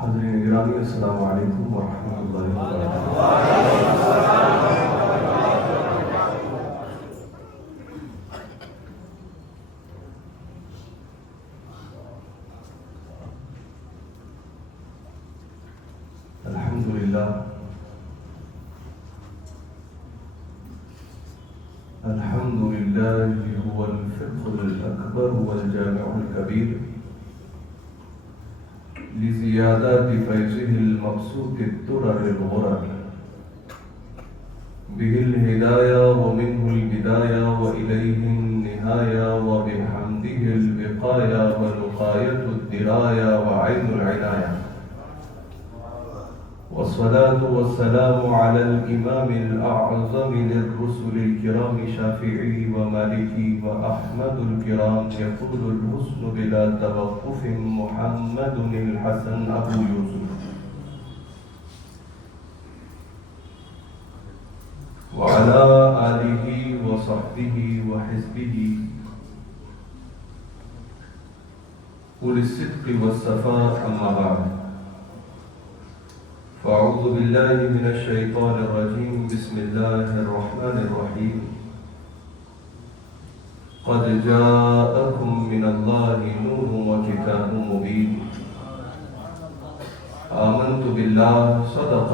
حاضرین گرامی السلام علیکم ورحمۃ اللہ وبرکاتہ۔ الحمدللہ هو الفقه الأكبر والجامع الكبير لزيادات فيضه المبسوط الدرر الغرر به الهداية ومنه البداية وإليه النهاية وبحمده البقاية ونقاية الدراية وعين العناية، والصلاة والسلام على الإمام الأعظم للرسل الكرام شافعي ومالكي وأحمد الكرام يقول الحسن بلا توقف محمد الحسن أبو يوسف وعلى آله وصحبه وحزبه أولي الصدق والصفاء، أما بعد، فأعوذ بالله من الشيطان الرجيم، بسم الله الرحمن الرحيم، قد جاءكم من الله نور وكتاب مبين، آمنت بالله صدق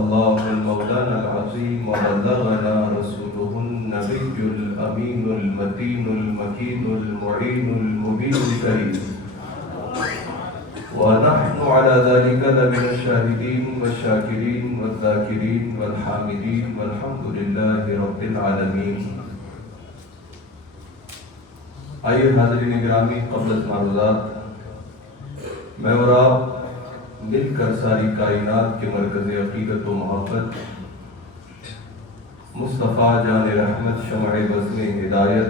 الله المولانا العظيم، وبلغنا رسوله النبي الأمين المتين المكين المعين المبين الكريم، ونحن على ذلك لمن الشاهدين والشاكرين والذاكرين والحامدين والحمد لله رب العالمين۔ آئیے حاضرین گرامی، قبل از معروضات میں اور آپ مل کر ساری کائنات کے مرکز عقیدت و محبت مصطفیٰ جان رحمت شمع بزم ہدایت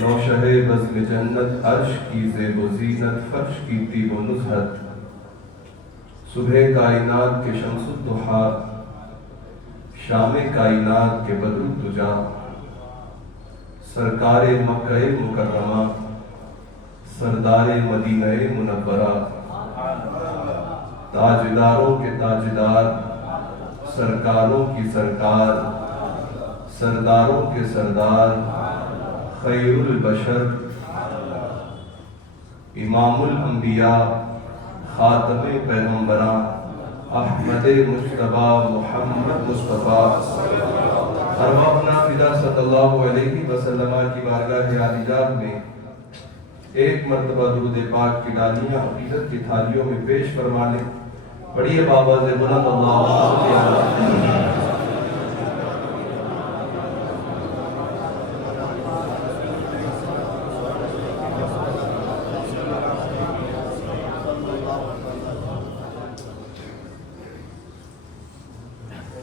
نوشہ بزم جنت عرش کی زیب و زینت فرش کی طیب و نزہت صبح کائنات کے شمس الضحیٰ شام کائنات کے بدر الدجا سرکار مکہ مکرمہ سردار مدینہ منورہ تاجداروں کے تاجدار سرکاروں کی سرکار سرداروں کے سردار خیر البشر امام الانبیاء خاتم پیغمبراں احمد مجتبیٰ محمد مصطفیٰ ارواحنا فدا صلی اللہ علیہ وسلم کی بارگاہ عالیہ میں ایک مرتبہ درود پاک کی ڈالیاں عقیدت کی تھالیوں میں پیش فرمانے، پڑھیے بابا سے بلند اللہ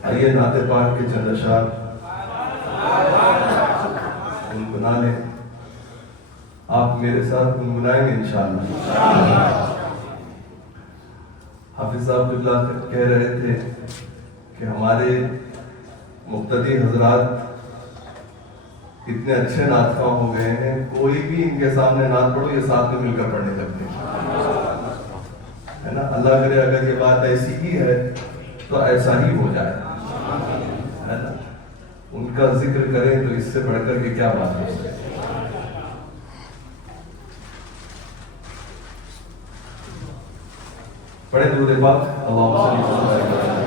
آئیے نعت پاک کے چند اشعار گنگنا لیں، آپ میرے ساتھ گنگنائیں گے انشاءاللہ۔ حافظ صاحب اللہ کہہ رہے تھے کہ ہمارے مقتدی حضرات اتنے اچھے نعت خواہ ہو گئے ہیں، کوئی بھی ان کے سامنے نعت پڑھو یہ ساتھ میں مل کر پڑھنے لگتے ہیں نا۔ اللہ کرے اگر یہ بات ایسی ہی ہے تو ایسا ہی ہو جائے ہے نا، ان کا ذکر کریں تو اس سے بڑھ کر کے کیا بات ہو سکتی ہے۔ پڑھیں درود پاک، اللہم صلی اللہ علیہ وسلم۔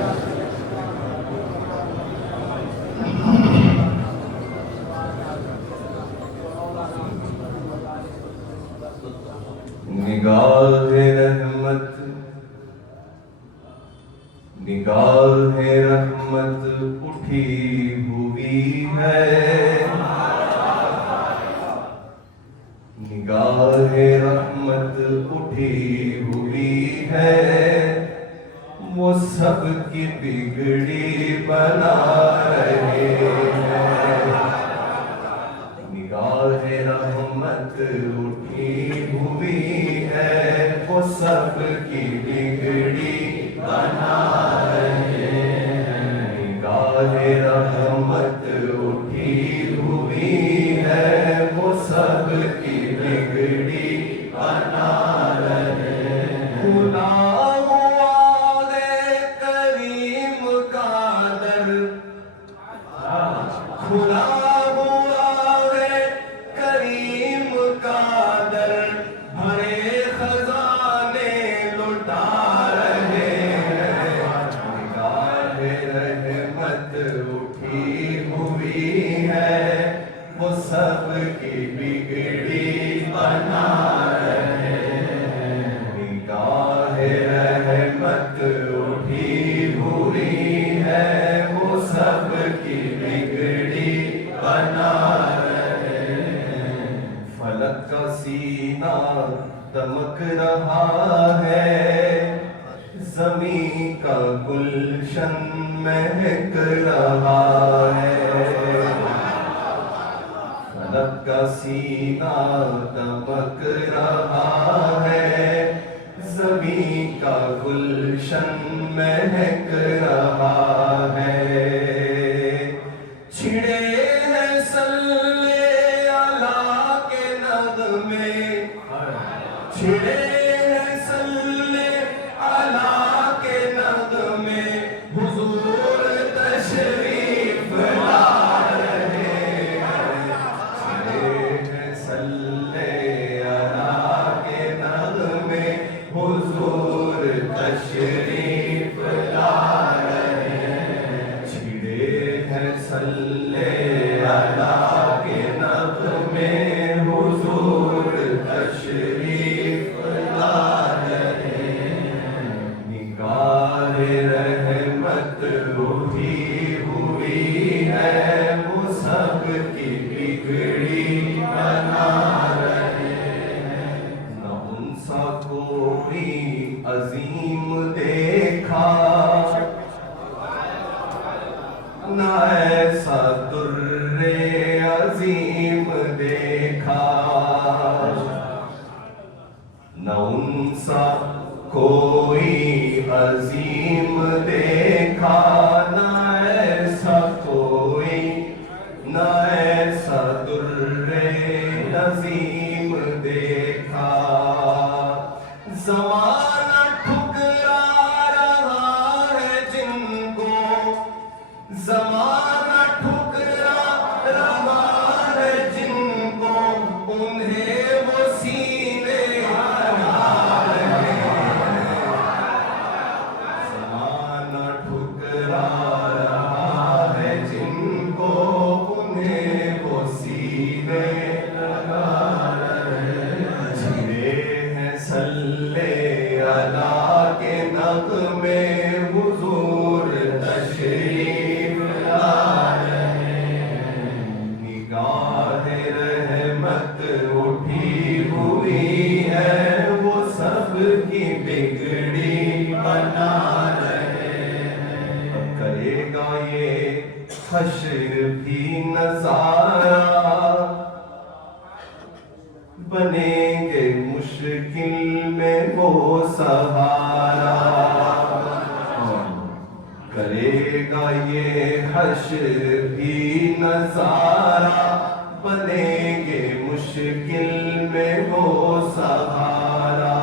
نگاہ رحمت نگاہ رحمت اٹھی ہوئی ہے، نگاہ رحمت اٹھی ہوئی ہے، وہ سب کی بگڑی بنا رہے ہیں۔ نگاہ رحمت اٹھی ہوئی ہے، وہ سب کی بگڑی بنا رہے ہیں۔ نگاہ رحمت اٹھی ہوئی ہے، وہ سب کی بگڑی بنا رہے ہیں۔ کھلا ہوا ہے کریم کا در، بھرے خزانے لٹا رہے ہیں، نگاہ رحمت اٹھی ہوئی ہے، وہ سب کی بگڑی بنا رہے ہیں، نگاہ رحمت اٹھی ہوئی ہے، وہ سب کی بگڑی بنا رہے ہیں، فلک کا سینہ دمک رہا ہے، زمین کا گلشن مہک رہا ہے، فلک کا سینہ دمک رہا ہے، زمین کا گلشن مہک رہا ہے، چھڑے ہیں صلی اللہ کے نغمے، چھڑے ہیں صلی اللہ کے نغمے، حضور تشریف لا رہے ہیں، چھڑے ہیں صلی اللہ کے نغمے، حضور تشریف لا رہے ہیں، چھڑے ہیں صلی اللہ کے نغمے، حضور تشریف لا رہے ہیں، نگاہ رحمت اٹھی ہوئی ہے، وہ سب کی بگڑی بنا رہے ہیں، نہ ان سا کوئی عظیم دیکھا، نہ ایسا در عظیم دیکھا، نہ ان سا کوئی عظیم دیکھا، نہ ایسا کوئی، نہ ایسا در عظیم دیکھا، زمانہ ٹھکرا رہا ہے جن کو، زمانہ ٹھکرا رہا ہے جن کو، انہیں وہ سینے لگا رہے ہیں، زمانہ ٹھکرا رہا ہے جن کو، انہیں وہ سینے لگا رہے ہیں، چھڑے ہیں صلی اللہ کے نغمے، حضور تشریف لا رہے ہیں، نگاہ رحمت اٹھی ہوئی ہے، وہ سب کی بگڑی بنا رہے ہیں، اب کرے گا یہ حشر بھی نظارہ، بنیں گے مشکل میں وہ سہارا، کرے گا یہ حشر بھی نظارہ، بنیں گے مشکل میں وہ سہارا،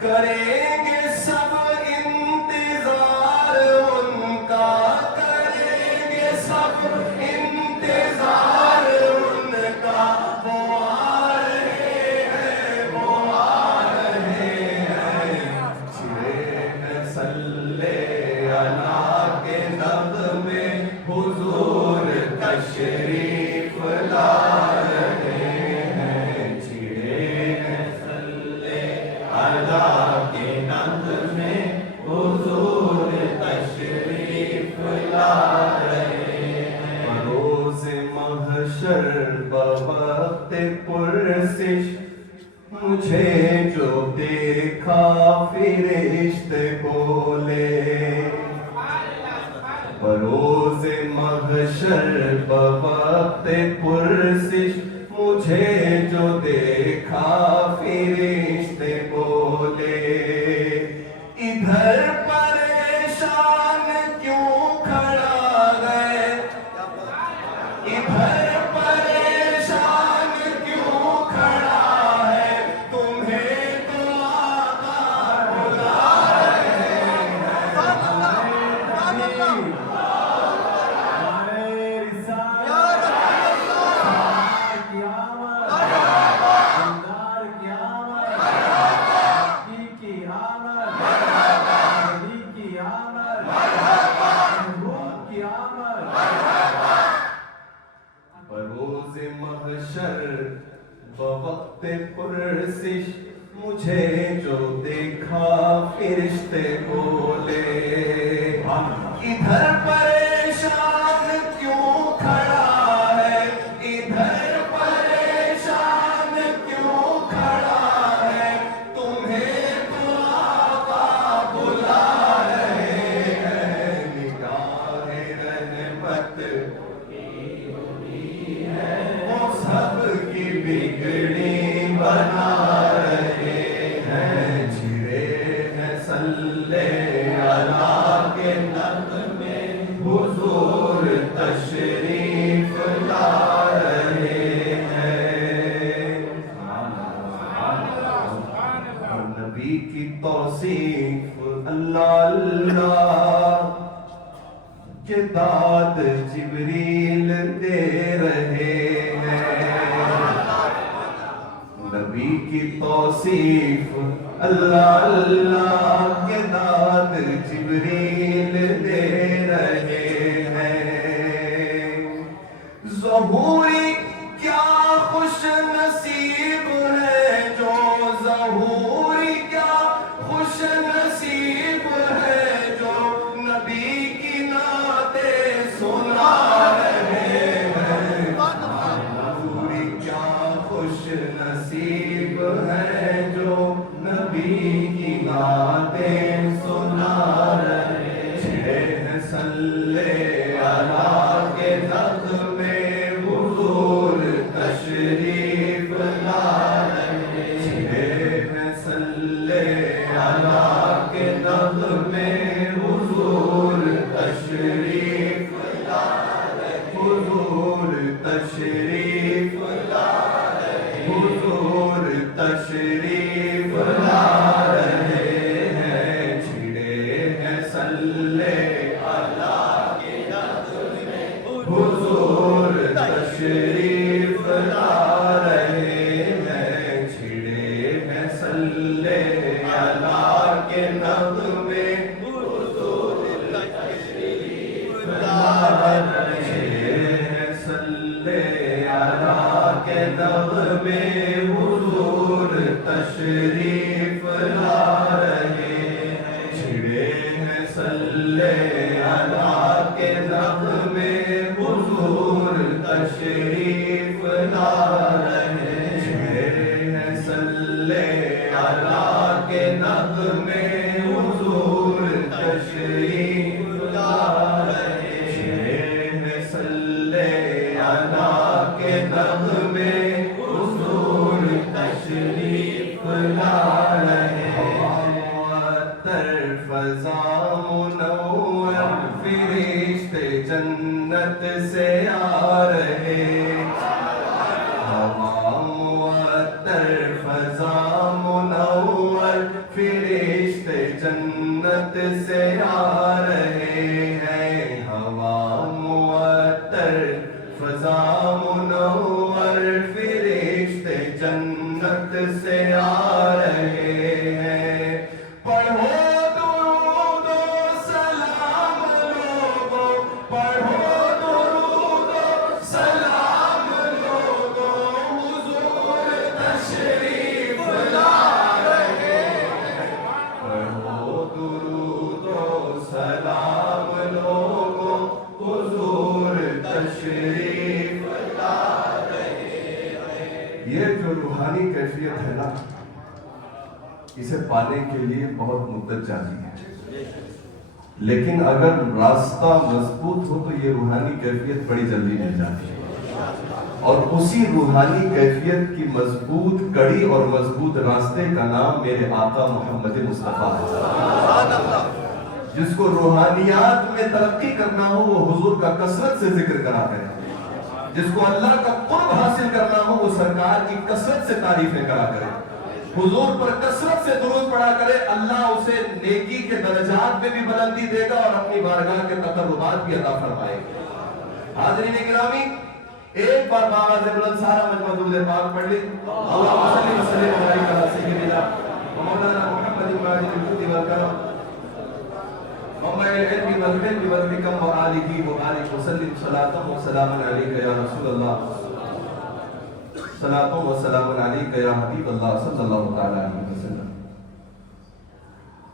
کریں گے سب انتظار ان کا، کریں گے سب انتظار ان کا، وہ آ رہے ہیں، وہ آ رہے ہیں، چھڑے ہیں صلی اللہ کے نغمے، حضور تشریف لا رہے ہیں، چھڑے ہیں صلی اللہ کے نغمے، حضور تشریف لا رہے ہیں، بروز محشر بوقت پرسش، مجھے جو دیکھا فرشتے بولے، بروز محشر بوقت پرسش، مجھے جو دیکھا فرشتے بولے، ادھر پریشان کیوں کھڑا ہے، ادھر پریشان کیوں کھڑا ہے، تمہیں تو آقا بلا رہے ہیں، محشر بوقت پرسش مجھے جو دیکھا فرشتے بولے ادھر پریشان کیوں کھڑا ہے ادھر پریشان کیوں کھڑا ہے تمہیں تو آقا بلا رہے ہیں نگاہ رحمت وہ سب کی بگڑی بنا رہے ہیں چھڑے ہیں صلی اللہ کے نغمے حضور تشریف لا رہے ہیں اور نبی کی توصیف اللہ اللہ کہ داد جبریل دے رہے ہیں نبی کی توصیف اللہ اللہ کہ داد جبریل دے رہے ہیں ظہوری کیا خوش نصیب ہے جو ظہوری کیا خوش نصیب ہے جو نبی کی نعتیں سنا رہے ہیں ظہوری کیا خوش نصیب ہے جو نبی کی نعتیں سنا رہے ہیں صلی اللہ کے نغمے حضور تشریف لا رہے ہیں صلی اللہ کے نغمے حضور تشریف لا رہے حضور تشریف لا رہے حضور تشریف لا رہے ہیں چھڑے ہیں صلی اللہ کے نغمے حضور تشریف لا رہے ہیں چھڑے ہیں صلی اللہ کے نغمے حضور تشریف لا رہے ہیں صلی اللہ کے نغمے حضور تشریف لا رہے ہیں چھڑے ہیں صلی اللہ کے نغمے حضور تشریف لا رہے ہیں صلی اللہ کے نغمے حضور تشریف لا رہے ہیں صلی اللہ کے نغمے حضور تشریف لا رہے معطر فضا منور فرشتے جنت سے آ رہے ہوا معطر فضا منور فرشتے جنت سے آ رہے ہیں ہوا معطر فضا منور فرشتے جنت سے آ رہے ہیں پڑھو درود و سلام لوگو پڑھو درود و سلام لوگو حضور تشریف لا رہے ہیں پڑھو درود و سلام لوگو حضور تشریف لا رہے ہیں یہ جو روحانی کیفیت ہے نا اسے پانے کے لیے بہت مدت چاہیے لیکن اگر راستہ مضبوط ہو تو یہ روحانی کیفیت بڑی جلدی مل جاتی ہے اور اسی روحانی کیفیت کی مضبوط کڑی اور مضبوط راستے کا نام میرے آقا محمد مصطفیٰ ہے جس کو روحانیات میں ترقی کرنا ہو وہ حضور کا کثرت سے ذکر کرا کرے جس کو اللہ کا قرب حاصل کرنا ہو وہ سرکار کی کثرت سے تعریفیں کرا کرے حضور پر کثرت سے درود پڑھا کرے اللہ اسے نیکی کے درجات میں بھی بلندی دے گا اور اپنی بارگاہ کے تقربات بھی عطا فرمائے گا حاضرین گرامی ایک بار باواز بلند سارا مجمع درود پاک پڑھ لیں اللہم صلی وسلم و بارک علی سیدنا مولانا محمد ماجد الجود والکرم ومن العلم والحلم والحکم وآلہ وآلہ وسلم صلاة و سلام علیکہ یا رسول اللہ صلاۃ و سلام علیک یا حبیب اللہ صلی اللہ تعالی علیہ وسلم۔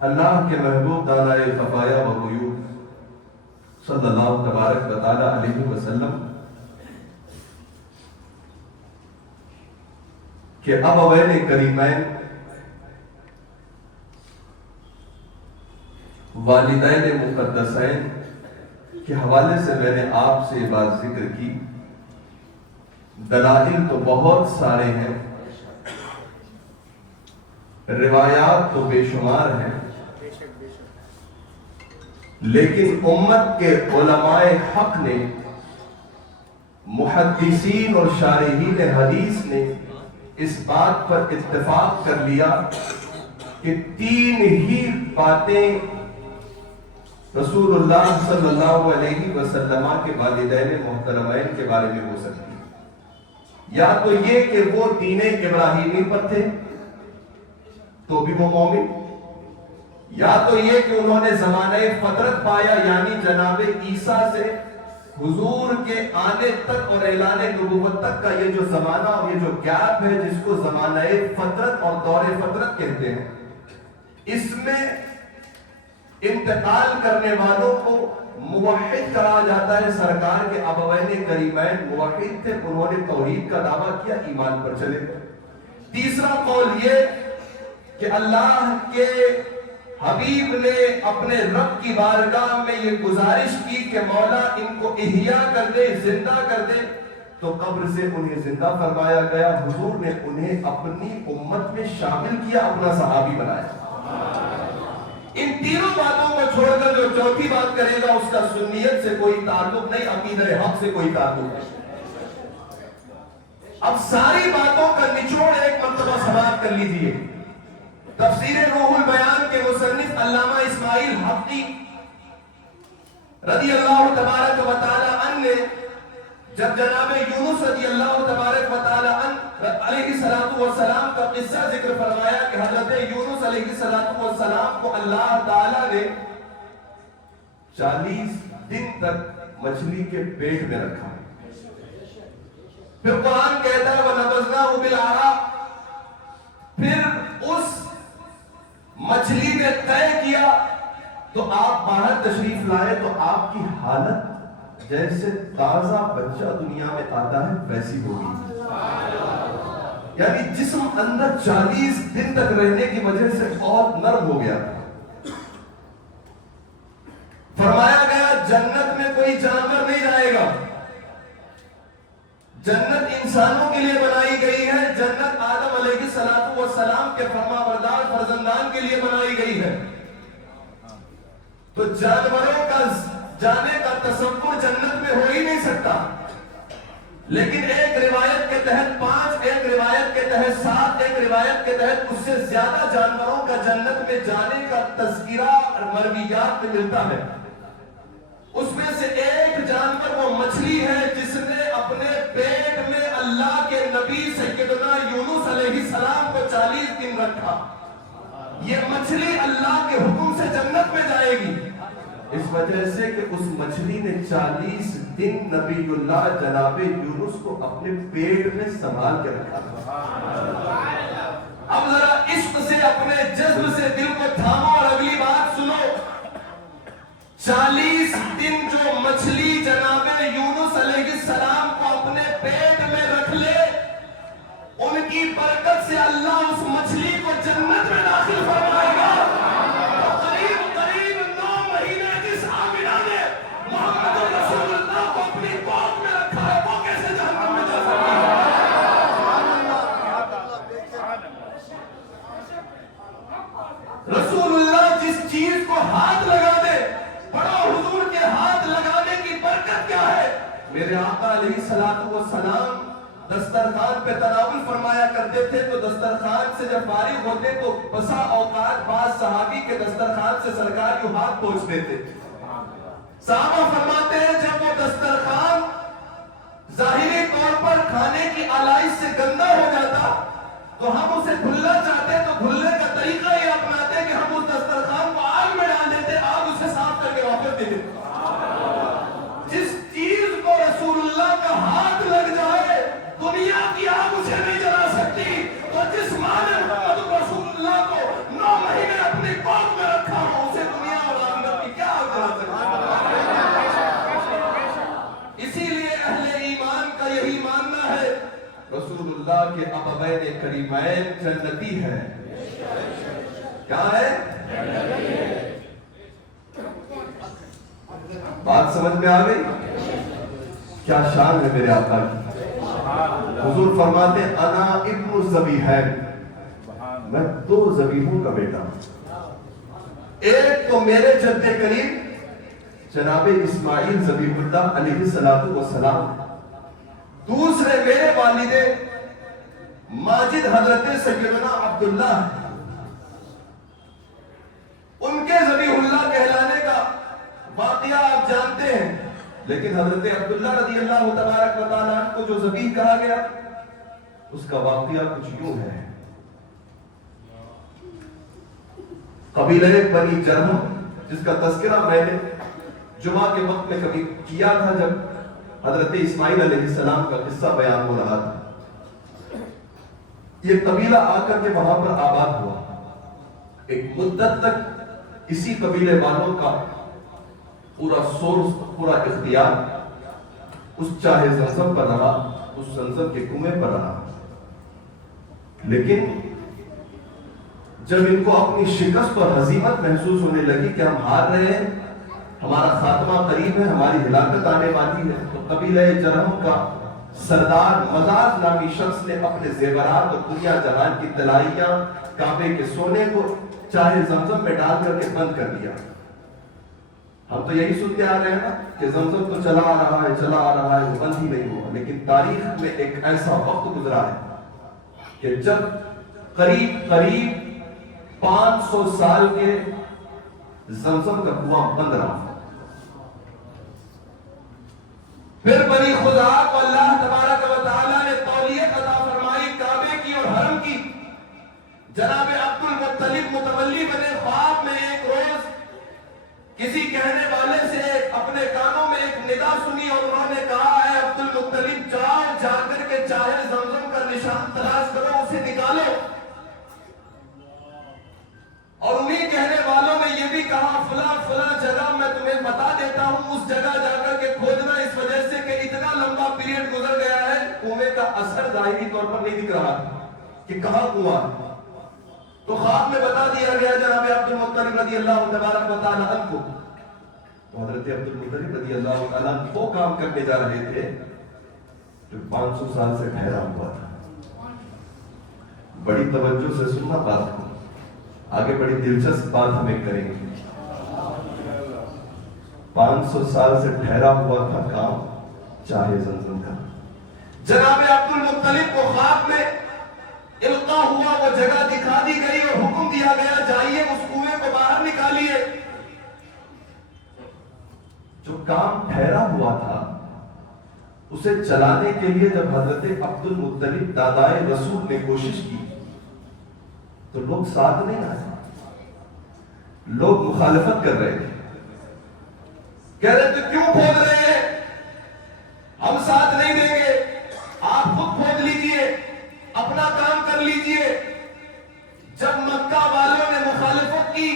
اللہ کے محبوب دانائے خفایا و غیوب صلی اللہ تبارک و تعالی علیہ وسلم کہ ابوین کریمین والدین مقدسین کے حوالے سے میں نے آپ سے یہ بات ذکر کی۔ دلائل تو بہت سارے ہیں، روایات تو بے شمار ہیں، لیکن امت کے علماء حق نے، محدثین اور شارحین حدیث نے اس بات پر اتفاق کر لیا کہ تین ہی باتیں رسول اللہ صلی اللہ علیہ وسلم کے والدین محترمین کے بارے میں ہو سکتی ہیں۔ یا تو یہ کہ وہ دین ابراہیمی پر تھے تو بھی وہ مومن، یا تو یہ کہ انہوں نے زمانہ فطرت پایا، یعنی جناب عیسیٰ سے حضور کے آنے تک اور اعلان نبوت تک کا یہ جو زمانہ اور یہ جو گیپ ہے جس کو زمانہ فطرت اور دور فطرت کہتے ہیں، اس میں انتقال کرنے والوں کو موحد کہا جاتا ہے۔ سرکار کے ابوین کریمین موحد تھے، انہوں نے توحید کا دعویٰ کیا، ایمان پر چلے گئے۔ تیسرا قول یہ کہ اللہ کے حبیب نے اپنے رب کی بارگاہ میں یہ گزارش کی کہ مولا ان کو احیاء کر دے، زندہ کر دے، تو قبر سے انہیں زندہ فرمایا گیا۔ حضور نے انہیں اپنی امت میں شامل کیا، اپنا صحابی بنایا۔ ان تینوں باتوں کو چھوڑ کر جو چوتھی بات کرے گا اس کا سنیت سے کوئی تعلق نہیں، عقیدہ حق سے کوئی تعلق نہیں۔ اب ساری باتوں کا نچوڑ ایک مرتبہ سماعت کر لیجئے۔ تفسیر روح البیان کے مصنف علامہ اسماعیل حقی رضی اللہ تبارک و تعالی عنہ نے جب جناب یونس رضی اللہ تبارک و تعالی عنہ علیہ السلام کا قصہ ذکر فرمایا کہ حضرت یونس علیہ السلام کو اللہ تعالی نے 40 دن تک مچھلی کے پیٹ میں رکھا۔ پھر قرآن کہتا ہے وَنَبَذْنَاهُ بِالْعَرَاءِ، پھر اس مچھلی نے طے کیا تو آپ باہر تشریف لائے تو آپ کی حالت جیسے تازہ بچہ دنیا میں آتا ہے ویسی ہوگی، یعنی جسم اندر 40 دن تک رہنے کی وجہ سے بہت نرم ہو گیا۔ فرمایا گیا جنت میں کوئی جانور نہیں جائے گا، جنت انسانوں کے لیے بنائی گئی ہے، جنت آدم علیہ السلام کے فرما بردار فرزندان کے لیے بنائی گئی ہے، تو جانوروں کا جانے کا تصور جنت میں ہو ہی نہیں سکتا۔ لیکن ایک روایت کے تحت 5، ایک روایت کے تحت 7، ایک روایت کے تحت اس سے زیادہ جانوروں کا جنت میں جانے کا تذکرہ مرویات میں ملتا ہے۔ اس میں سے ایک جانور وہ مچھلی ہے جس نے اپنے پیٹ میں اللہ کے نبی سیدنا یونس علیہ السلام کو 40 دن رکھا۔ یہ مچھلی اللہ کے حکم سے جنت میں جائے گی، اس وجہ سے کہ اس مچھلی نے 40 دن نبی اللہ جناب یونس کو اپنے پیٹ میں سنبھال کے رکھا۔ اب ذرا عشق سے اپنے جذب سے دل کو تھامو اور اگلی بات سنو۔ 40 دن جو مچھلی جناب یونس علیہ السلام کو اپنے پیٹ میں رکھ لے، ان کی برکت سے اللہ اس مچھلی کو جنت میں داخل فرمائے گا۔ قریب 9 مہینے جس آمنہ نے محمد رسول اللہ کو اپنی گود میں رکھا ہے، وہ کیسے جہنم میں جا سکتا ہے؟ رسول اللہ جس چیز کو ہاتھ لگا دے، پڑھو حضور کے ہاتھ لگانے کی برکت کیا ہے۔ میرے آقا علیہ السلام دسترخوان پہ تناول فرمایا کرتے تھے تو دسترخوان سے جب فارغ ہوتے تو بسا اوقات بعض صحابی کے دسترخوان سے سرکار یوں ہاتھ پہنچ دیتے۔ صحابہ فرماتے ہیں جب وہ دسترخوان ظاہری طور پر کھانے کی آلائش سے گندا ہو جاتا تو ہم اسے دھلنا چاہتے تو دھلنے کا طریقہ یہ اپناتے کہ ہم اس دسترخوان کو آگ میں ڈال دیتے، آگ اسے صاف کر کے واپس دے دیتے۔ جس چیز کو رسول اللہ کا ہاتھ لگ جائے دنیا کی آگ اسے رسول اللہ کے ابوین کریمین جنتی ہیں. کیا ہے؟ بات سمجھ میں آ گئی؟ کیا شان ہے میرے آقا کی. حضور فرماتے ہیں انا ابن الذبیحین، میں دو ذبیحوں کا بیٹا ہوں. ایک تو میرے جد کریم جناب اسماعیل ذبیح اللہ علیہ السلام، دوسرے میرے والد ماجد حضرت سیدنا عبداللہ، ان کے ذبیح اللہ کہلانے کا واقعہ آپ جانتے ہیں. لیکن حضرت عبداللہ رضی اللہ تبارک و تعالیٰ کو جو ذبیح کہا گیا اس کا واقعہ کچھ یوں ہے. قبیلہ بنی جرہم جس کا تذکرہ میں نے جمعہ کے وقت میں کبھی کیا تھا جب حضرت اسماعیل علیہ السلام کا قصہ بیان ہو رہا تھا. یہ قبیلہ آ کر کے وہاں پر آباد ہوا. ایک مدت تک اسی قبیلے والوں کا پورا سورس، پورا اختیار اس چاہے زمزم پر رہا، اس زمزم کے کنویں پر رہا. لیکن جب ان کو اپنی شکست اور ہزیمت محسوس ہونے لگی کہ ہم ہار رہے ہیں، ہمارا خاتمہ قریب ہے، ہماری ہلاکت آنے والی ہے، تو قبیلہ جرہم کا سردار مزاج نامی شخص نے اپنے زیورات اور دنیا جہان کی طلائیاں، کعبے کے سونے کو چاہے زمزم میں ڈال کر کے بند کر دیا. ہم تو یہی سنتے آ رہے ہیں نا کہ زمزم تو چلا آ رہا ہے، وہ بند ہی نہیں ہوا. لیکن تاریخ میں ایک ایسا وقت گزرا ہے کہ جب قریب 500 سال کے زمزم کا کنواں بند رہا. پھر بنی خزاعہ کو اللہ تبارک و تعالیٰ نے تولیت عطا فرمائی کعبے کی اور حرم کی. جناب عبد المطلب متولی بنے. خواب میں ایک روز کسی کہنے والے سے اپنے کانوں میں ایک ندا سنی اور انہوں نے کہا ہے عبد المطلب جاؤ، جا کر کے چاہے زمزم کا نشان تلاش کرو، اسے نکالو. اور انہیں کہنے والوں نے یہ بھی کہا فلاں جگہ میں تمہیں بتا دیتا ہوں، اس جگہ جا کر کے کھوجنا، اس وجہ سے کہ اتنا لمبا پیریڈ گزر گیا ہے کنویں کا اثر ظاہری طور پر نہیں دکھ رہا کہ کہاں کنواں. تو خواب میں بتا دیا گیا جناب عبد المطلب رضی اللہ تبارک و تعالیٰ عنہ کو. حضرت عبد المطلب رضی اللہ تعالیٰ عنہ وہ کام کرنے جا رہے تھے جو 500 سال سے ٹھہرا ہوا تھا. بڑی توجہ سے سننا بات کو، آگے بڑی دلچسپ بات ہمیں کریں گے. 500 سال سے ٹھہرا ہوا تھا کام چاہے زمزم کا. جناب عبد المطلب کو خواب میں القاء ہوا، وہ جگہ دکھا دی گئی اور حکم دیا گیا جائیے اس کنویں کو باہر نکالیے. جو کام ٹھہرا ہوا تھا اسے چلانے کے لیے جب حضرت عبد المطلب دادائے رسول نے کوشش کی تو لوگ ساتھ نہیں آئے، لوگ مخالفت کر رہے تھے. کہہ رہے تھے کیوں کھود رہے ہیں، ہم ساتھ نہیں دیں گے، آپ خود کھود لیجئے، اپنا کام کر لیجئے. جب مکہ والوں نے مخالفت کی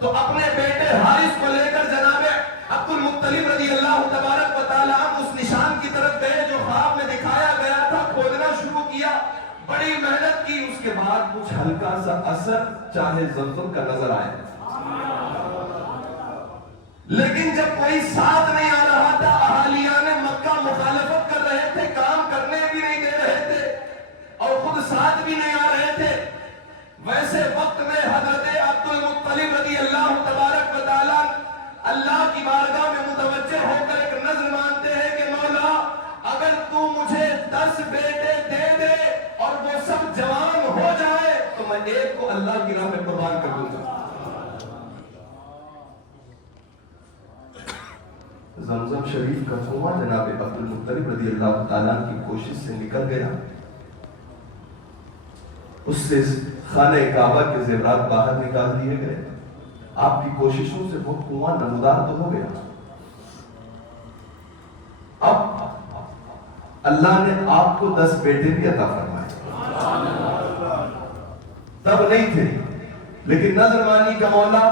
تو اپنے بیٹے حارث کو لے کر جناب عبد المطلب رضی اللہ تبارک و تعالیٰ اس نشان کی طرف گئے جو خواب میں دکھایا گیا تھا. کھودنا شروع کیا، بڑی محنت کی، اس کے بعد کچھ ہلکا سا اثر چاہے زمزم کا نظر آئے. لیکن جب کوئی ساتھ نہیں آ رہا تھا، اہالیان مکہ مخالفت کر رہے تھے، کام کرنے بھی نہیں دے رہے تھے اور خود ساتھ بھی نہیں آ رہے تھے. ویسے وقت میں حضرت عبد المطلب رضی اللہ تبارک و تعالیٰ اللہ کی بارگاہ میں متوجہ ہو کر ایک نظر مانتے ہیں کہ مولا اگر تو مجھے 10 بیٹے دے دے اور وہ سب جوان ہو جائے تو میں ایک کو اللہ کی راہ میں قربان کر دوں گا. زمزم شریف کا کنواں جناب عبد المطلب رضی اللہ تعالیٰ کی کوشش سے نکل گیا. اس سے خانہ کعبہ کے زیورات باہر نکال دیے گئے. آپ کی کوششوں سے وہ کنواں نمودار تو ہو گیا. اب اللہ نے آپ کو 10 بیٹے بھی عطا فرمائے. تب نہیں تھے لیکن نظر مانی کا مولا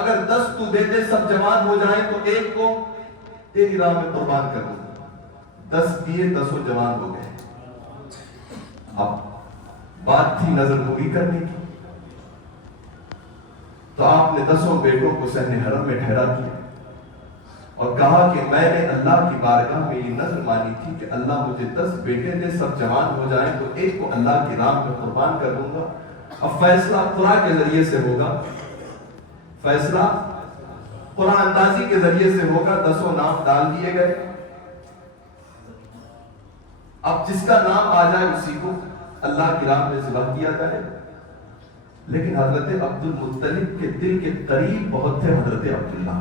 اگر 10 تو دے دے، سب جوان ہو جائیں تو ایک کو تیری راہ میں قربان کر دوں. 10 دیے، 10 جوان ہو گئے. اب بات تھی نظر گوئی کرنے کی، تو آپ نے 10 بیٹوں کو صحن حرم میں ٹھہرا دیا اور کہا کہ میں نے اللہ کی بارگاہ میں یہ نظر مانی تھی کہ اللہ مجھے 10 بیٹے دے، سب جوان ہو جائیں تو ایک کو اللہ کی راہ میں قربان کر دوں گا۔ اب فیصلہ قرآن کے ذریعے سے ہوگا، فیصلہ قرآن اندازی کے ذریعے سے ہوگا۔ 10 نام ڈال دیے گئے، اب جس کا نام آ جائے اسی کو اللہ کی راہ میں ذبح کیا جائے۔ لیکن حضرت عبد المطلب کے دل کے قریب بہت تھے حضرت عبداللہ،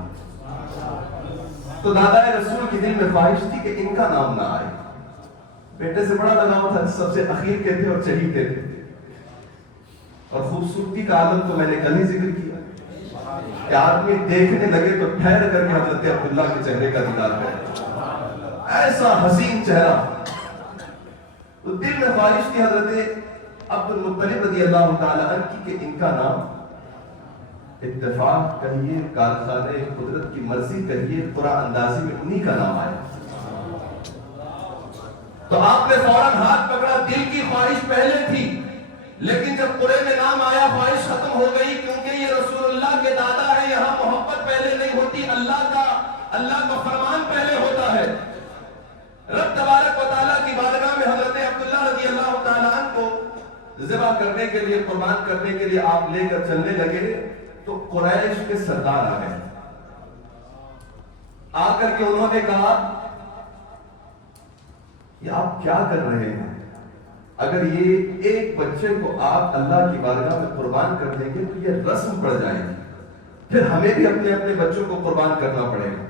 تو دادا رسول کے دل میں خواہش تھی کہ ان کا نام نہ آئے۔ بیٹے سے بڑا لگاؤ تھا، سب سے اخیر کے تھے اور چہیتے تھے، اور خوبصورتی کا عالم تو میں نے کل ہی ذکر کیا کہ آدمی دیکھنے لگے تو ٹھہر کر کے حضرت عبداللہ کے چہرے کا دیدار کرے، ایسا حسین چہرہ۔ تو دل میں خواہش تھی حضرت عبد المطلب رضی اللہ تعالیٰ عنہ کی کہ ان کا نام اتفاق کہیے، کارخانے قدرت کی مرضی کہیے، قرآن اندازی میں انہی کا نام آیا۔ تو آپ نے فوراً ہاتھ پکڑا، دل کی خواہش پہلے تھی، لیکن جب قرآن میں نام آیا خواہش ختم ہو گئی، کیونکہ یہ رسول اللہ کے دادا ہے، یہاں محبت پہلے نہیں ہوتی، اللہ کا فرمان پہلے ہوتا ہے۔ رب تبارک و تعالیٰ کی بارگاہ میں حضرت عبداللہ رضی اللہ تعالیٰ عنہ کو ذبح کرنے کے لیے، قربان کرنے کے لیے آپ لے کر چلنے لگے تو قریش کے سردار آ گئے۔ آ کر کے انہوں نے کہا یہ آپ کیا کر رہے ہیں؟ اگر یہ ایک بچے کو آپ اللہ کی بارگاہ میں قربان کر دیں گے تو یہ رسم پڑ جائے گی، پھر ہمیں بھی اپنے اپنے بچوں کو قربان کرنا پڑے گا۔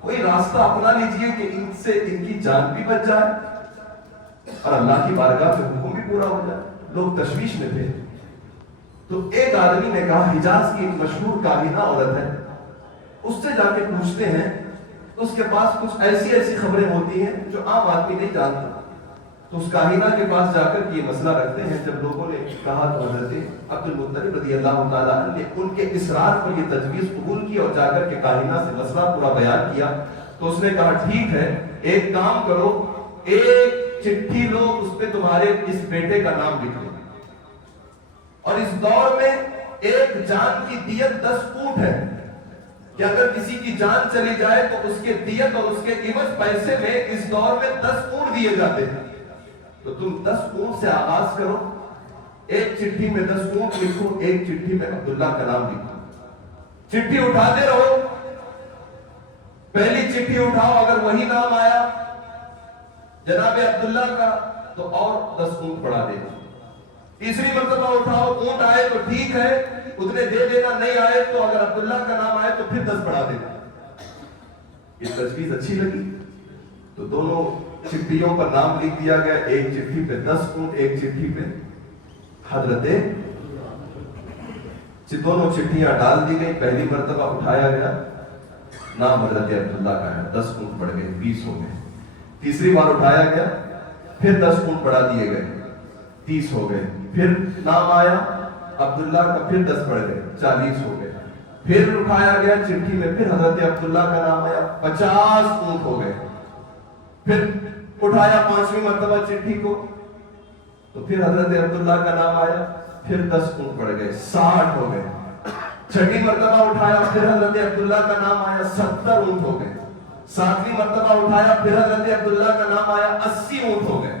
کوئی راستہ اپنا لیجئے کہ ان سے ان کی جان بھی بچ جائے اور اللہ کی بارگاہ میں حکم بھی پورا ہو جائے۔ لوگ تشویش میں تھے، تو ایک آدمی نے کہا حجاز کی ایک مشہور کاہنہ عورت ہے، اس سے جا کے پوچھتے ہیں، اس کے پاس کچھ ایسی خبریں ہوتی ہیں جو عام آدمی نہیں جانتا۔ تو اس کاہنہ کے پاس جا کر یہ مسئلہ رکھتے ہیں۔ جب لوگوں نے کہا تو حضرت عبد المطلب رضی اللہ تعالیٰ عنہ نے ان کے اصرار پر یہ تجویز قبول کی اور جا کر کے کاہنہ سے مسئلہ پورا بیان کیا۔ تو اس نے کہا ٹھیک ہے، ایک کام کرو، ایک چٹھی لو، اس پہ تمہارے اس بیٹے کا نام لکھ دو، اور اس دور میں ایک جان کی دیت 10 اونٹ ہے کہ اگر کسی کی جان چلی جائے تو اس کے دیت اور اس کے عوض پیسے میں اس دور میں 10 اونٹ دیے جاتے ہیں۔ تو تم 10 اونٹ سے آغاز کرو، ایک چٹھی میں 10 اونٹ لکھو، ایک چٹھی میں عبداللہ کا نام لکھو، چٹھی اٹھاتے رہو، پہلی چٹھی اٹھاؤ، اگر وہی نام آیا جناب عبداللہ کا تو اور 10 اونٹ بڑھا دینا، تیسری مرتبہ اٹھاؤ، اونٹ آئے تو ٹھیک ہے اتنے دے دینا، نہیں آئے تو اگر عبداللہ کا نام آئے تو پھر 10 بڑھا دینا۔ یہ تجویز اچھی لگی تو دونوں چٹھیوں پر نام لکھ دیا گیا، ایک چٹھی پہ 10 اونٹ، ایک چٹھی پہ حضرت، دونوں چٹھیاں ڈال دی گئی۔ پہلی مرتبہ اٹھایا گیا، نام حضرت عبداللہ کا ہے، 10 اونٹ بڑھ گئے، 20 ہو گئے۔ تیسری بار اٹھایا گیا، پھر 10 اونٹ بڑھا دیے گئے، 30 ہو گئے۔ پھر نام آیا عبداللہ کا، پھر 10 بڑھ گئے، 40 ہو گئے۔ پھر اٹھایا گیا چٹھی میں، پھر حضرت عبداللہ کا نام آیا، 50 اونٹ ہو گئے۔ پھر اٹھایا 5ویں مرتبہ چٹھی کو تو پھر حضرت عبداللہ کا نام آیا، پھر 10 اونٹ بڑھ گئے، 60 ہو گئے۔ 6ٹھی مرتبہ اٹھایا، پھر حضرت عبداللہ کا نام آیا، 70 اونٹ ہو گئے۔ 7ویں مرتبہ اٹھایا، پھر حضرت عبداللہ کا نام آیا، 80 اونٹ ہو گئے۔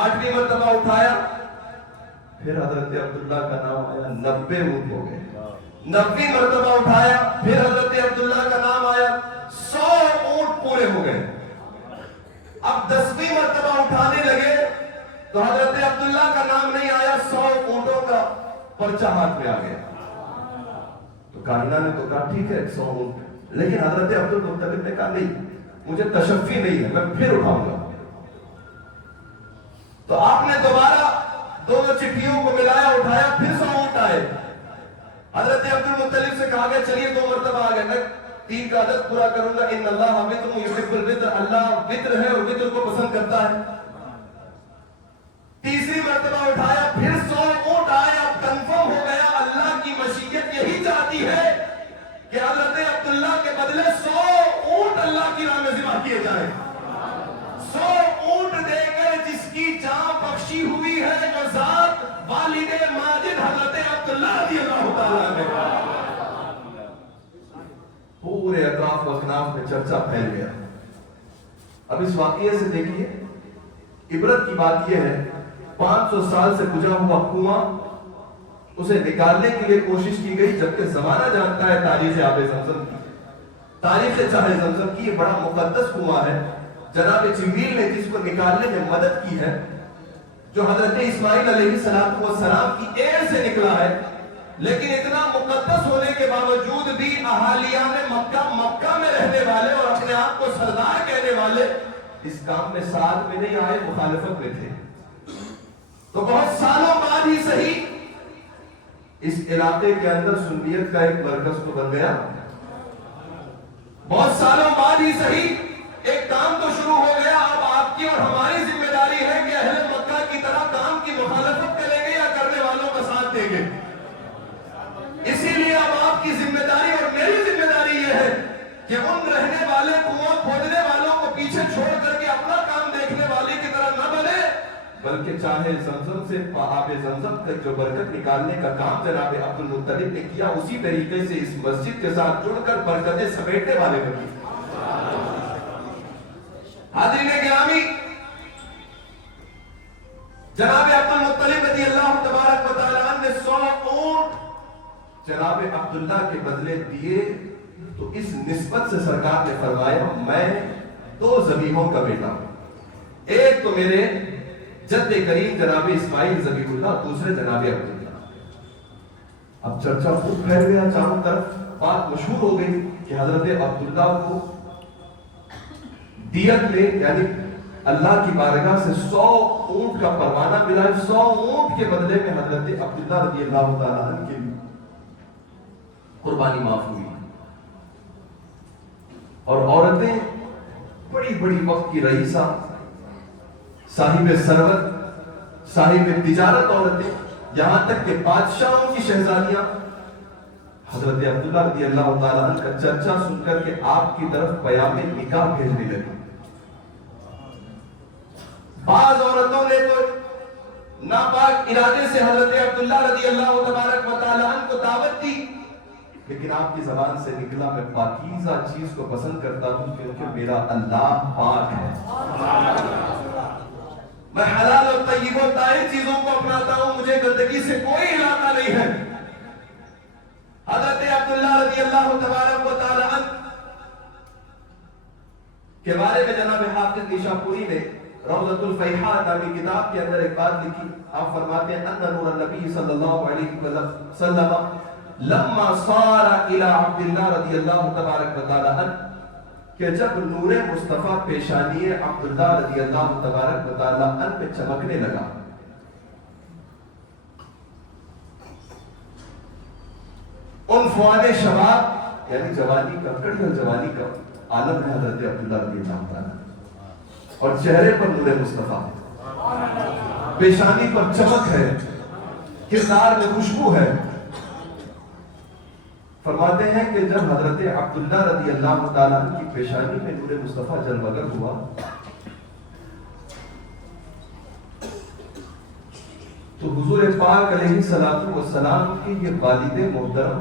8ویں مرتبہ اٹھایا، پھر حضرت عبداللہ کا نام آیا، 90 اونٹ ہو گئے۔ 90ویں مرتبہ اٹھایا، پھر حضرت عبداللہ کا نام آیا، 100 اونٹ پورے ہو گئے۔ اب 10ویں مرتبہ اٹھانے لگے تو حضرت عبداللہ کا نام نہیں آیا، 100 اونٹوں کا پرچہ ہاتھ میں آ گیا۔ تو کاہنہ نے تو کہا ٹھیک ہے 100 اونٹ، لیکن حضرت عبد المطلب نے کہا نہیں، مجھے تشفی نہیں ہے، میں پھر اٹھاؤں گا۔ تو آپ نے دوبارہ دونوں چٹھیوں کو ملایا، اٹھایا، پھر 100 اونٹ آئے۔ حضرت عبد المطلب سے کہا گیا چلیے 2 مرتبہ آ گئے، میں 3 کا عدد پورا کروں گا، ان اللہ وطر یحب الوطر، اللہ وطر ہے اور وطر کو پسند کرتا ہے۔ تیسری مرتبہ اٹھایا، پھر 100 اونٹ آئے۔ اب کنفرم ہو گیا اللہ کی مشیت یہی چاہتی ہے کہ حضرت عبداللہ کے بدلے 100 اونٹ اللہ کی راہ میں ذبح کیے جائیں۔ 100 اونٹ دے کر جس کی جان بخشی ہوئی اطراف و اکناف میں چرچا پھیل گیا. اب اس واقعے سے دیکھیے عبرت کی بات یہ ہے 500 سال سے بجھا ہوا کنواں اسے نکالنے کے لیے کوشش کی گئی، جبکہ زمانہ جانتا ہے تاریخ آب زمزم کی، تاریخ چاہ زمزم کی، یہ بڑا مقدس کنواں ہے. جناب جبریل نے جس کو نکالنے میں مدد کی ہے، جو حضرت اسماعیل علیہ السلام کی ایر سے نکلا ہے، لیکن اتنا مقدس ہونے کے باوجود بھی اہالیان مکہ میں رہنے والے اور اپنے آپ کو سردار کہنے والے اس کام میں ساتھ میں نہیں آئے، مخالفت میں تھے. تو بہت سالوں بعد ہی صحیح اس علاقے کے اندر سنیت کا ایک مرکز تو بن گیا. بہت سالوں بعد ہی صحیح ایک کام تو شروع ہو گیا. اب آپ کی اور ہماری ذمہ داری ہے کہ اہل مکہ کی طرح کام کی مخالفت کریں گے یا کرنے والوں کا ساتھ دیں گے. اسی لیے اب آپ کی ذمہ داری اور میری ذمہ داری یہ ہے کہ ان رہنے والے کنواں کھودنے والوں کو پیچھے چھوڑ کر کے اپنا کام دیکھنے والے کی طرح نہ بنے، بلکہ چاہے زمزم سے آب زمزم تک جو برکت نکالنے کا کام جناب عبد المطلب نے کیا، اسی طریقے سے اس مسجد کے ساتھ جڑ کر برکتیں سمیٹنے والے بنے. حاضرین گرامی، جناب عبد المطلب رضی اللہ تبارک و تعالیٰ عنہ نے 100 اونٹ جناب عبداللہ کے بدلے دیے. تو اس نسبت سے سرکار نے فرمایا میں 2 ذبیحوں کا بیٹا ہوں، ایک تو میرے جد کریم جناب اسماعیل ذبیح اللہ، دوسرے جناب عبداللہ. اب چرچا خوب پھیل گیا چاروں طرف، بات مشہور ہو گئی کہ حضرت عبداللہ کو دیت میں یعنی اللہ کی بارگاہ سے 100 اونٹ کا پروانہ ملا. 100 اونٹ کے بدلے میں حضرت عبداللہ رضی اللہ تعالیٰ عنہ کی قربانی معاف ہوئی. اور عورتیں بڑی بڑی وقت کی رئیسہ، صاحب ثروت، صاحب تجارت عورتیں، یہاں تک کہ بادشاہوں کی شہزادیاں حضرت عبداللہ رضی اللہ تعالیٰ عنہ کا چرچا سن کر کے آپ کی طرف پیام نکاح بھیجنے لگی. بعض عورتوں نے تو ناپاک ارادے سے حضرت عبداللہ رضی اللہ تبارک و تعالیٰ عنہ کو دعوت دی، لیکن آپ کی زبان سے نکلا میں پاکیزہ چیز کو پسند کرتا ہوں کیونکہ میرا اللہ پاک ہے، میں حلال اور طیب و طاہر چیزوں کو اپناتا ہوں، مجھے گندگی سے کوئی علاقہ نہیں ہے. حضرت عبداللہ رضی اللہ تبارک و تعالیٰ عنہ کے بارے میں جناب حافظ نیشاپوری نے روضۃ الفیحاء نامی کتاب کے اندر ایک بات لکھی. آپ فرماتے ہیں ان نور النبی صلی اللہ علیہ وسلم لما صار الى عبداللہ رضی اللہ تبارک و تعالیٰ عنہ، کہ جب نور مصطفیٰ پیشانی عبداللہ رضی اللہ تبارک و تعالیٰ عنہ پہ چمکنے لگا، عنفوان شباب یعنی جوانی کا کڑی جوانی کا عالم ہے حضرت عبداللہ رضی اللہ تعالیٰ عنہ، اور چہرے پر نور مصطفیٰ، پیشانی پر چمک ہے، کردار میں خوشبو ہے. فرماتے ہیں کہ جب حضرت عبداللہ رضی اللہ تعالیٰ عنہ کی پیشانی میں نور مصطفیٰ جلوگر ہوا، تو حضور پاک علیہ السلام کی یہ والد محترم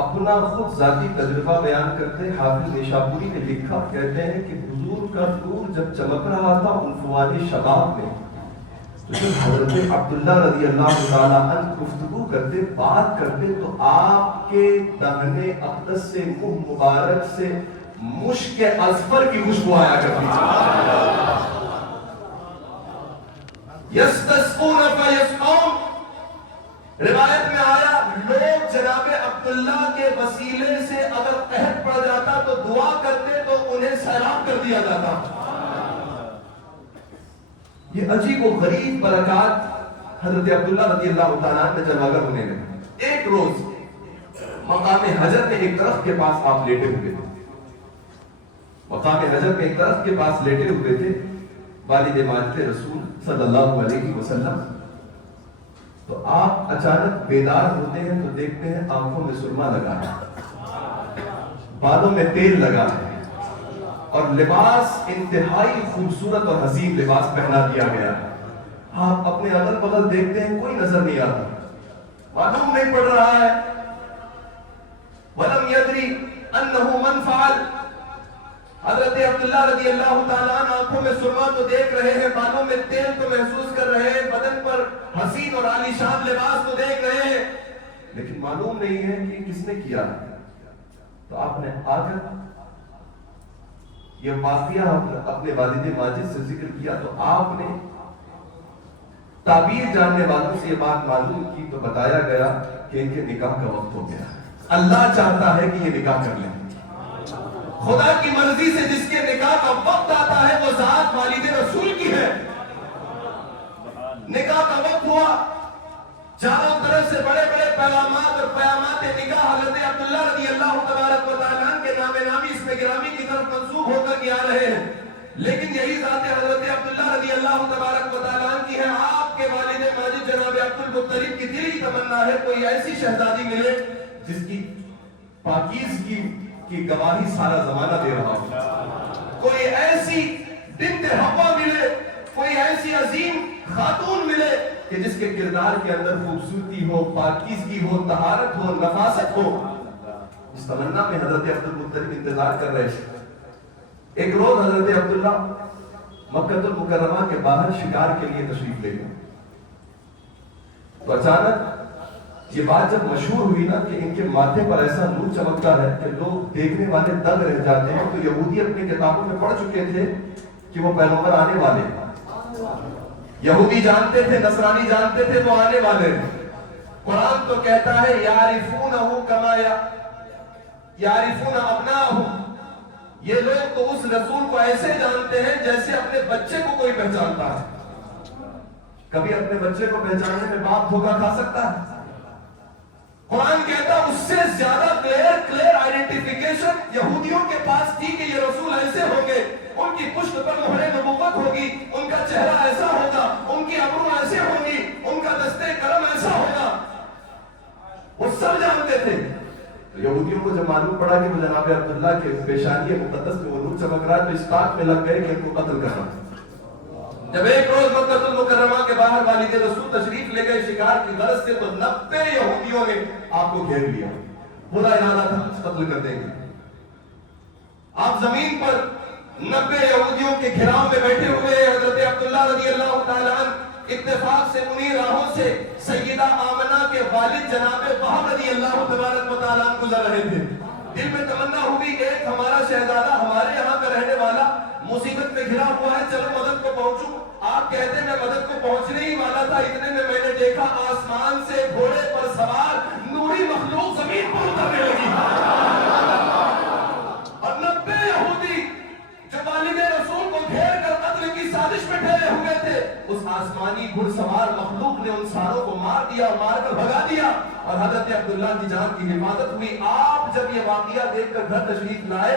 اپنا خود ذاتی تجربہ بیان کرتے حافظ نیشاپوری نے لکھا، کہتے ہیں کہ حضور کا نور جب چمک رہا تھا عنفوان شباب میں، تو جب حضرت عبداللہ رضی اللہ تعالیٰ عنہ گفتگو کرتے، بات کرتے، تو آپ کے دہنے اقدس سے، منہ مبارک سے مشک اذفر کی خوشبو آیا کرتی تھی. یستسقون فیسقون، روایت میں آیا لوگ جناب عبداللہ کے وسیلے سے اگر قحط پڑ جاتا تو دعا کرتے تو انہیں سیراب کر دیا جاتا. یہ عجیب و غریب برکات حضرت عبداللہ رضی اللہ تعالیٰ عنہ جلوگر ہونے لگے. ایک روز مقام حجر میں ایک درخت کے پاس آپ لیٹے ہوئے تھے، مقام حجر میں ایک درخت کے پاس لیٹے ہوئے تھے والد ماجد رسول صلی اللہ علیہ وسلم. تو آپ اچانک بیدار ہوتے ہیں تو دیکھتے ہیں آنکھوں میں سرما لگا ہے، بالوں میں تیل لگا ہے، اور لباس انتہائی خوبصورت اور حسین لباس پہنا دیا گیا ہے. آپ اپنے اگل بغل دیکھتے ہیں، کوئی نظر نہیں آتا، معلوم نہیں پڑ رہا ہے. وَلَمْ يَدْرِ انہو من فعل. حضرت عبداللہ رضی اللہ تعالیٰ عنہ آنکھوں میں سرما تو دیکھ رہے ہیں، بالوں میں تیل تو محسوس کر رہے ہیں، بدن پر حسین اور عالی شان لباس تو دیکھ رہے ہیں، لیکن معلوم نہیں ہے کہ کس نے کیا. تو آپ نے آ کر یہ واقعہ اپنے والد ماجد سے ذکر کیا، تو آپ نے تعبیر جاننے والوں سے یہ بات معلوم کی، تو بتایا گیا کہ ان کے نکاح کا وقت ہو گیا. اللہ چاہتا ہے کہ یہ نکاح کر لیں. خدا کی مرضی سے جس کے نکاح کا وقت آتا ہے وہ ذات والد رسول کی ہے. نکاح کا وقت ہوا، چاروں طرف سے بڑے بڑے پیغامات اور پیامات نکاح حضرت عبداللہ رضی اللہ تبارک و تعالیٰ کے نام نامی اس میں گرامی کی طرف منسوب ہو کر کے آ رہے ہیں. لیکن یہی ذات حضرت عبداللہ رضی اللہ تبارک و تعالیٰ کی ہے. آپ کے والد ماجد جناب عبد المطلب کی دلی تمنا ہے کوئی ایسی شہزادی ملے جس کی پاکیزگی کی گواہی سارا زمانہ دے رہا ہو، کوئی ایسی بنت حوا ملے، کوئی ایسی عظیم خاتون ملے کہ جس کے کردار کے اندر خوبصورتی ہو، پاکیزگی ہو، طہارت ہو، نفاست ہو. اس تمنا میں حضرت عبد المطلب انتظار کر رہے تھے. ایک روز حضرت عبداللہ مکہ المکرمہ کے باہر شکار کے لیے تشریف لے گئے. تو اچانک یہ بات جب مشہور ہوئی نا کہ ان کے ماتھے پر ایسا نور چمکتا ہے کہ لوگ دیکھنے والے دنگ رہ جاتے ہیں، تو یہودی اپنی کتابوں میں پڑھ چکے تھے کہ وہ پیغمبر آنے والے ہیں. یہودی جانتے تھے، نصرانی جانتے تھے وہ آنے والے ہیں. قرآن تو کہتا ہے یعرفونہ کما یعرفون ابناءہم. یہ لوگ تو اس رسول کو ایسے جانتے ہیں جیسے اپنے بچے کو کوئی پہچانتا ہے. کبھی اپنے بچے کو پہچاننے میں باپ دھوکہ کھا سکتا ہے؟ قرآن کہتا اس سے زیادہ کلیئر آئیڈینٹیفیکیشن یہودیوں کے پاس تھی کہ یہ رسول ایسے ہوں گے، ان کی پشت پر مہر نبوت ہوگی، ان کا چہرہ ایسا ہوگا، ان کی ابرو ایسے ہوں گی، ان کا دستے کرم ایسا ہوگا. وہ سب جانتے تھے. یہودیوں کو جب معلوم پڑا کہ وہ جناب عبداللہ کے پیشانی مقدس میں وہ نور چمک رہا ہے تو اس بات میں لگ گئے کہ ان کو قتل کرنا. جب ایک روز مکہ المکرمہ کے باہر والد رسول تشریف لے گئے شکار کی غرض سے، تو 90 یہودیوں نے آپ کو گھیر لیا. برا ارادہ تھا قتل کر دیں گے. آپ زمین پر 90 یہودیوں کے گھیراؤ میں بیٹھے ہوئے حضرت عبداللہ رضی اللہ تعالیٰ عنہ اتفاق سے انہی راہوں سے سیدہ آمنہ کے والد جناب وہب رضی اللہ تبارک و تعالیٰ عنہ گزر رہے تھے. دل میں تمنا ہوئی کہ ایک ہمارا شہزادہ ہمارے یہاں کا رہنے والا مصیبت میں گھرا ہوا ہے، چلو مدد کو پہنچوں. آپ کہتے میں مدد کو پہنچنے ہی والا تھا، اتنے میں نے دیکھا آسمان سے گھوڑے پر سوار نوری مخلوق زمین پر اترنے لگی. اور 90 یہودی جو والد رسول کو گھیر کر قتل کی سازش میں ٹھہرے ہوئے تھے، اس آسمانی گھڑ سوار مخلوق نے ان ساروں کو مار دیا، مار کر بھگا دیا اور حضرت عبداللہ کی جان کی حفاظت ہوئی. آپ جب یہ واقعہ دیکھ کر گھر تشریف لائے،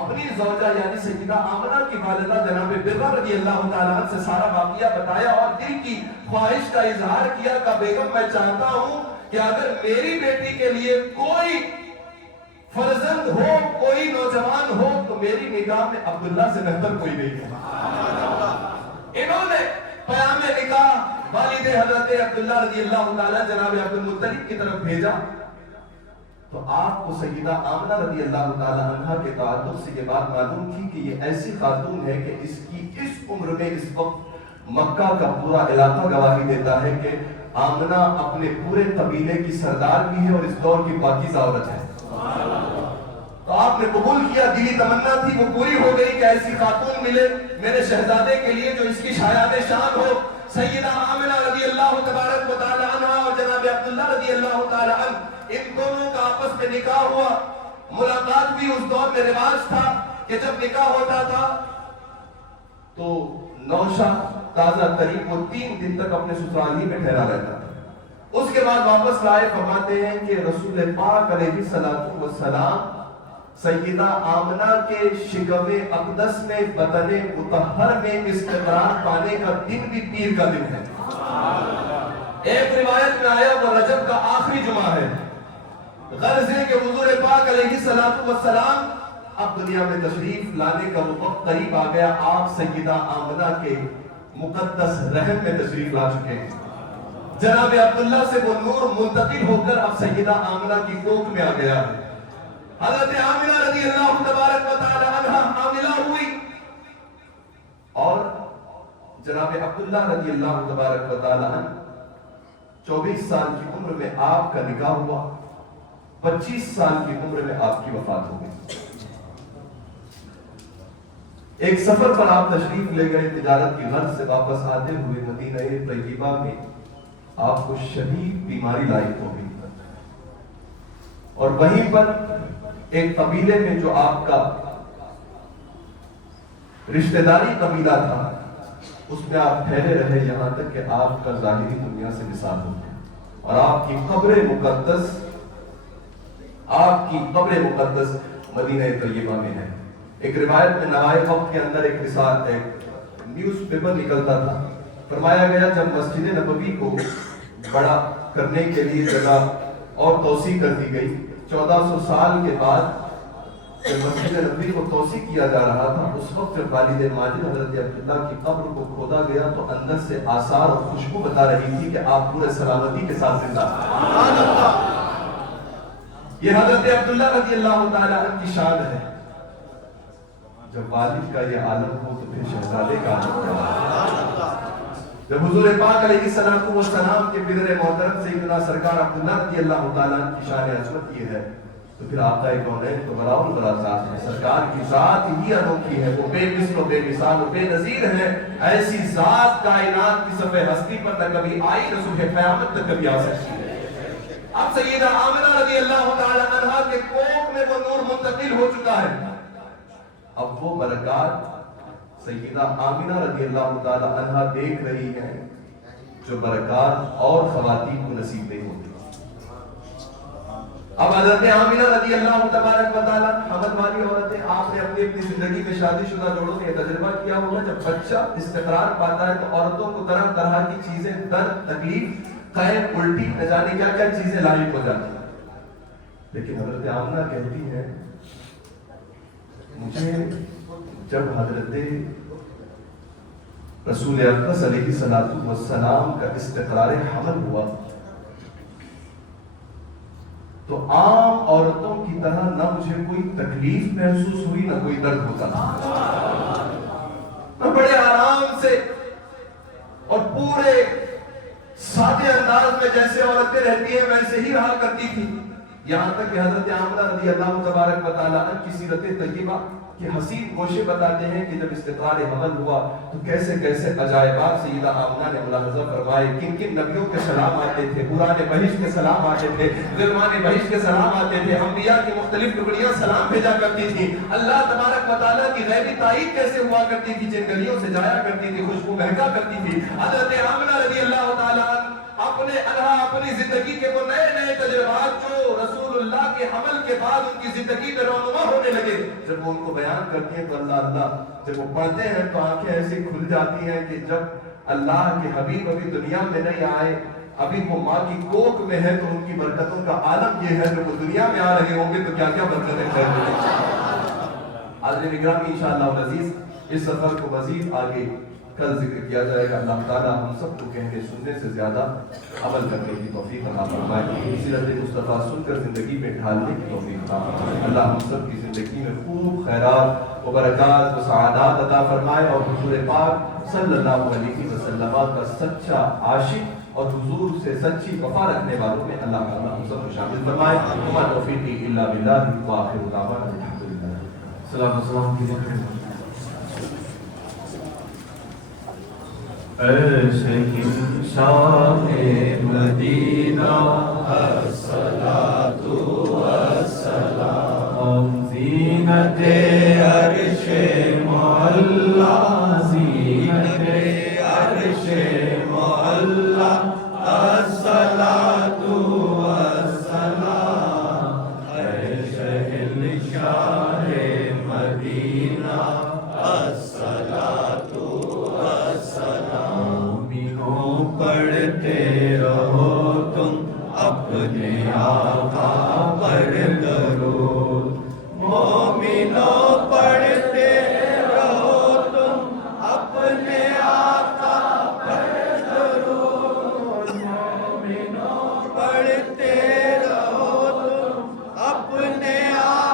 اپنی زوجہ یعنی سیدہ آمنہ کی والدہ جناب برہ رضی اللہ تعالیٰ عنہ سے سارا واقعہ بتایا اور دل کی خواہش کا اظہار کیا کہ بیگم میں چاہتا ہوں کہ اگر میری بیٹی کے لیے کوئی فرزند ہو، کوئی نوجوان ہو، تو میری نگاہ میں عبداللہ سے بہتر کوئی نہیں ہے. انہوں نے پیام نکاح والد حضرت عبداللہ رضی اللہ تعالیٰ جناب عبد المطلب کی طرف بھیجا. تو آپ کو سیدہ آمنہ رضی اللہ تعالیٰ عنہ کے تعلق سے یہ بات معلوم تھی کہ یہ ایسی خاتون ہے کہ اس کی اس عمر میں اس وقت مکہ کا پورا علاقہ گواہی دیتا ہے کہ آمنہ اپنے پورے قبیلے کی سردار بھی ہے اور اس دور کی پاکیزہ عورت ہے. تو آپ نے قبول کیا، دلی تمنا تھی وہ پوری ہو گئی کہ ایسی خاتون ملے میرے شہزادے کے لیے جو اس کی شایان شان ہو. سیدہ آمنہ رضی اللہ تبارک و تعالی عنہ اور جناب عبداللہ رضی اللہ تعالی عنہ، ان دونوں کا آپس میں نکاح ہوا. ملاقات بھی اس دور میں رواج تھا کہ جب نکاح ہوتا تھا تو نوشہ تازہ ترین وہ 3 دن تک اپنے سسرال ہی میں ٹھہرا رہتا تھا. اس کے بعد واپس لائے. فرماتے ہیں کہ رسول پاک علیہ الصلوۃ والسلام سیدہ آمنہ کے شکم اقدس میں بطن مطہر میں استقرار پانے کا دن بھی پیر کا دن ہے. ایک روایت میں آیا وہ رجب کا آخری جمعہ ہے. غرض ہے کہ حضور پاک علیہ الصلوۃ والسلام اب دنیا میں تشریف لانے کا وہ وقت قریب آ گیا. آپ سیدہ آمنہ کے مقدس رحم میں تشریف لا چکے ہیں. جناب عبداللہ سے وہ نور منتقل ہو کر اب سیدہ آمنہ کی کوکھ میں آ گیا ہے. حضرت آمنہ رضی اللہ تبارک و تعالی عنہ حاملہ ہوئی اور جناب عبداللہ رضی اللہ تبارک و تعالی عنہ 24 سال کی عمر میں آپ کا نکاح ہوا، 25 سال کی عمر میں آپ کی وفات ہو گئی۔ ایک سفر پر آپ تشریف لے گئے تجارت کی غرض سے، واپس آتے ہوئے مدینہ طیبہ میں آپ کو شدید بیماری لاحق ہو گئی اور وہیں پر ایک قبیلے میں جو آپ کا رشتہ داری قبیلہ تھا اس میں آپ پھیلے رہے یہاں تک کہ آپ کا ظاہری دنیا سے وصال ہو گیا اور آپ کی قبر مقدس مدینہ طیبہ میں ہے۔ ایک روایت میں نوائے وقت کے اندر ایک نیوز پیپر نکلتا تھا، فرمایا گیا جب مسجد نبوی کو بڑا کرنے کے لیے جگہ اور توسیع کر دی گئی، 1400 سال کے بعد جب مسجد نبوی کو توسیع کیا جا رہا تھا، اس وقت جب والد ماجد حضرت عبداللہ کی قبر کو کھودا گیا تو اندر سے آثار اور خوشبو بتا رہی تھی کہ آپ پورے سلامتی کے ساتھ زندہ ہیں۔ یہ حضرت عبداللہ رضی اللہ تعالیٰ عنہ کی شان ہے۔ جب والد کا یہ عالم ہو تو پھر شہزادے کا عالم کیا ہے؟ جب حضور پاک علیہ السلام کے پدر محترم سیدنا سرکار عبداللہ رضی اللہ تعالیٰ عنہ کی شان عظمت یہ ہے تو پھر آقا کونین تو بڑا بڑا ذات ہے۔ سرکار کی ذات ہی انوکھی ہے، وہ بے مثل و بے مثال و بے نظیر ہے۔ ایسی ذات کائنات کی صفحہ ہستی پر نہ کبھی آئی، نہ صبح قیامت نہ کبھی آ سکتی ہے۔ اب سیدہ آمنہ رضی اللہ تعالیٰ عنہ کے کوکھ میں وہ نور منتقل ہو چکا ہے۔ اب وہ برکات سیدہ آمنہ رضی اللہ تعالیٰ عنہ دیکھ رہی ہیں جو برکات اور خواتین کو نصیب نہیں ہوتی۔ اب حضرت آمنہ رضی اللہ تبارک و تعالیٰ حمل والی عورتیں، آپ نے اپنی زندگی میں شادی شدہ جوڑوں نے تجربہ کیا ہوگا، جب بچہ استقرار پاتا ہے تو عورتوں کو طرح طرح کی چیزیں، درد، تکلیف، قید، الٹی، نہ جانے کیا کیا چیزیں لاحق ہو جاتی ہیں۔ لیکن حضرت آمنہ کہتی ہیں مجھے جب حضرت رسول اقدس علیہ السلام کا استقرار حمل ہوا تو عام عورتوں کی طرح نہ مجھے کوئی تکلیف محسوس ہوئی نہ کوئی درد ہوتا تھا۔ میں بڑے آرام سے اور پورے سادے انداز میں جیسے عورتیں رہتی ہیں ویسے ہی رہا کرتی تھی، یہاں تک کہ حضرت آمنہ رضی اللہ تبارک و تعالیٰ عنہ کی سیرت طیبہ کے حسین گوشے بتاتے ہیں کہ جب استقرار حمل ہوا تو کیسے کیسے عجائبات سیدہ آمنہ نے ملاحظہ فرمائے، کن کن نبیوں کے سلام آتے تھے، قرآن بہشت کے سلام آتے تھے، غلمان بہشت کے سلام آتے تھے، انبیاء کی مختلف ٹکڑیاں سلام بھیجا کرتی تھی، اللہ تبارک و تعالیٰ کی غیبی تائید کیسے ہوا کرتی تھی، جن گلیوں سے جایا کرتی تھی خوشبو مہکا کرتی تھی۔ حضرت آمنہ رضی اللہ تعالیٰ اپنی زندگی کے وہ نئے نئے تجربات جو رسول اللہ کے حمل کے بعد ان کی زندگی میں رونما ہونے لگے، جب وہ ان کو بیان کرتی ہیں تو اللہ جب وہ پڑھتے ہیں تو آنکھیں ایسی کھل جاتی ہیں کہ جب اللہ کے حبیب ابھی دنیا میں نہیں آئے، ابھی وہ ماں کی کوکھ میں ہے تو ان کی برکتوں کا عالم یہ ہے، جب وہ دنیا میں آ رہے ہوں گے تو کیا کیا برکتیں خیر ہوگی۔ حاضرین اکرام انشاءاللہ العزیز اس سفر کو مزید آگے کل ذکر کیا جائے گا۔ اللہ تعالیٰ ہم سب کو کہنے سننے سے زیادہ عمل کرنے کی توفیق عطا فرمائے، سیرت مصطفیٰ سن کر زندگی میں ڈھالنے کی توفیق عطا فرمائے۔ اللہ ہم سب کی زندگی میں خوب خیرات و برکات و سعادات عطا فرمائے اور حضور پاک صلی اللہ علیہ وسلم کا سچا عاشق اور حضور سے سچی وفا رکھنے والوں میں اللہ تعالیٰ ہم سب کو شامل فرمائے۔ وما توفیقی الا باللہ وآخر دعوانا الحمدللہ۔ السلام علیکم۔ شاہ مدینہ الصلاۃ والسلام زینت عرش معلا، زینت عرش معلا الصلاۃ والسلام اے شہنشاہ مدینہ الصلاۃ پڑھتے رہو تم اپنے آقا پر درود، مومنوں پڑھتے رہو تم اپنے آقا پر درود، مومنوں پڑھتے رہو تم اپنے آقا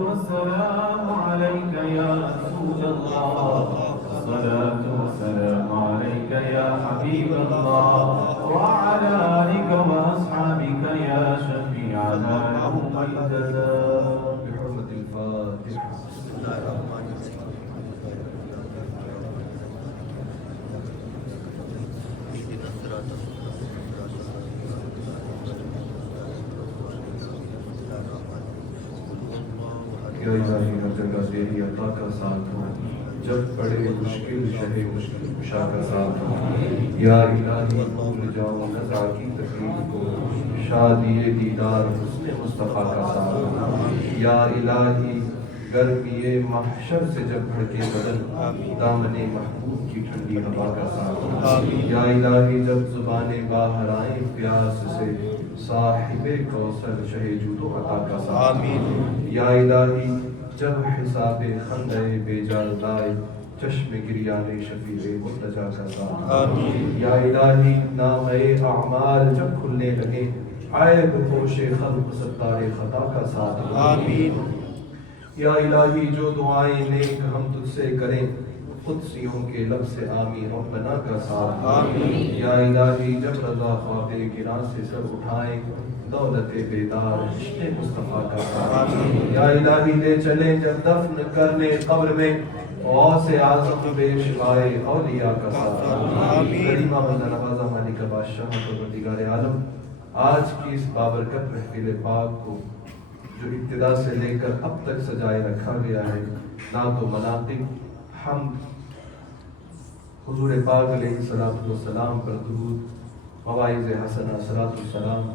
والسلام عليك يا رسول الله الصلاة والسلام عليك يا حبيب الله وعلى آلك وأصحابك يا شفيعنا يوم الجزاء بحرمة الفاتحة یا الہی ہر جگہ تیری عطا کا ساتھ ہو جب پڑے مشکل شہ مشکل کشا کا ساتھ ہو یا الہی بھول جاؤں نزع کی تکلیف کو شادی دیدار حسن مصطفیٰ کا ساتھ ہو یا الہی گرمی محشر سے جب بھڑکے بدن دامن محبوب کی ٹھنڈی ہوا کا ساتھ ہو یا الہی جب زبانیں باہر آئیں پیاس سے صاحب کوثر شہ جود و عطا کا ساتھ یا الہی جب حساب خندے بے جالدائے چشم گریان شفیع مرتجا کا ساتھ یا الہی نام اعمال جب کھلنے لگے عیب پوش خلق ستار خطا کا ساتھ یا الہی جو دعائیں نیک ہم تجھ سے کریں قدسیوں کے لب سے آمین ربنا کا ساتھ آمین۔ یا الہی جب رضا خواب گراں سے سر اٹھائیں دولت بیدار عشق مصطفیٰ کا ساتھ آمین۔ یا الہی لے چلیں جب دفن کرنے قبر میں غوث اعظم بے شفائے اولیاء کا ساتھ آمین۔ کریمہ بندہ نوازہ مالک بادشاہ پروردگار عالم، آج کی اس بابرکت محفل پاک کو جو ابتدا سے لے کر اب تک سجائے رکھا گیا ہے، نعت و مناقب، حمد، حضور پاک علیہ السلام پر درود، مواعظ حسنہ، صلاۃ السلام،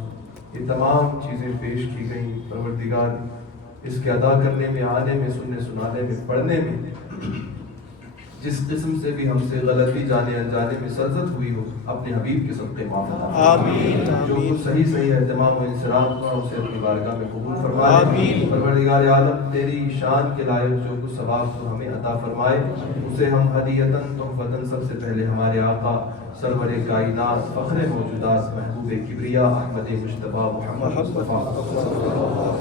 یہ تمام چیزیں پیش کی گئیں۔ پروردگار اس کے ادا کرنے میں، آنے میں، سننے سنانے میں، پڑھنے میں جس قسم سے بھی ہم سے غلطی جانے انجانے میں سرزد ہوئی ہو، اپنے حبیب کے صدقے معاف فرما۔ آمین۔ جو کچھ صحیح ہے تمام و انصراف کا اسے اپنی بارگاہ میں قبول فرما لے۔ پروردگار عالم تیری شان کے لائق جو کچھ ثواب تو ہمیں عطا فرمائے، اسے ہم ہدیتاً تحفتاً سب سے پہلے ہمارے آقا سرور کائنات فخر موجودات محبوب کبریا احمد مجتبی محمد مصطفیٰ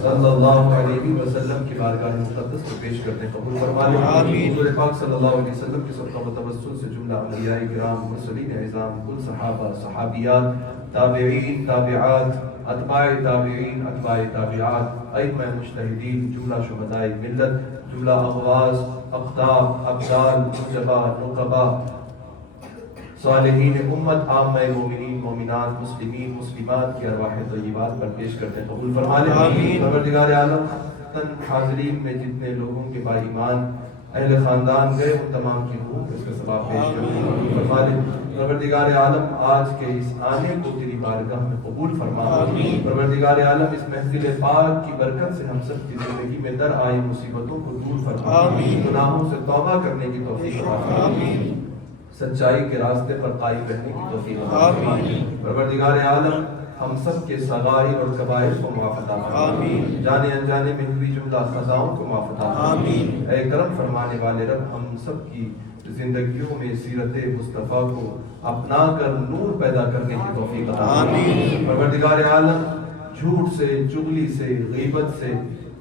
صلی اللہ علیہ وسلم کی بارگاہ مقدس کو پیش کرتے قبول فرما لے۔ حضور پاک صلی اللہ علیہ وسلم کے صدقہ و توسل سے جملہ انبیاء کرام، مرسلین اعظام، کل صحابہ، صحابیات، تابعین، تابعات، اتباع تابعین، اتباع تابعات، ائمہ مجتہدین، جملہ شہداء ملت، جملہ اغواث، اقطاب، ابدال، نجبا، نقبا، صالحین امت، عامہ مومنین، مومنات، مسلمین، مسلمات کی ارواح طیبات پر پیش کرتے قبول فرما لے۔ پروردگار عالم تن حاضرین میں جتنے لوگوں کے با ایمان اہل خاندان گئے ان تمام کی روح اس کا ثواب پیش کرتے قبول فرما لے۔ پروردگار عالم آج کے اس آنے کو تیری بارگاہ میں قبول فرما۔ پروردگار عالم اس محفل پاک کی برکت سے ہم سب کی زندگی میں در آئی مصیبتوں کو دور فرما، گناہوں سے توبہ کرنے کی توفیق عطا فرما، سچائی کے راستے پر قائم رہنے کی توفیق عطا فرما۔ پروردگار عالم ہم سب کے صغائر اور کبائر کو معاف عطا فرما، جانے انجانے میں ہوئی جملہ خطاؤں کو معاف عطا فرما۔ اے کرم فرمانے والے رب، ہم سب کی زندگیوں میں سیرت مصطفیٰ کو اپنا کر نور پیدا کرنے کی توفیق عطا فرما۔ پروردگار عالم جھوٹ سے، چغلی سے، غیبت سے